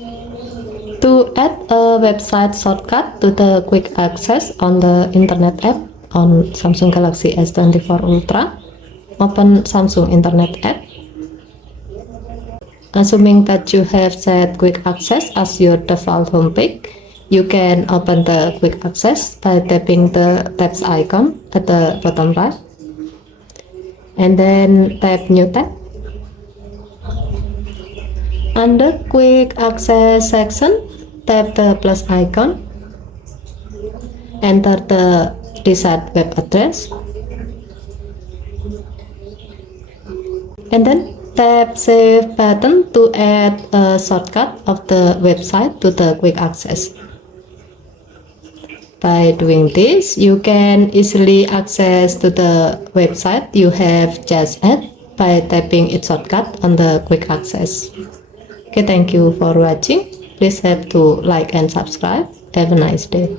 To add a website shortcut to the quick access on the Internet app on Samsung Galaxy S24 Ultra, open Samsung Internet app. Assuming that you have set quick access as your default homepage, you can open the quick access by tapping the tabs icon at the bottom right, and then tap New tab. Under quick access section, tap the plus icon, enter the desired web address, and then tap Save button to add a shortcut of the website to the quick access. By doing this, you can easily access to the website you have just added by tapping its shortcut on the quick access. Okay, thank you for watching. Please have to like and subscribe. Have a nice day.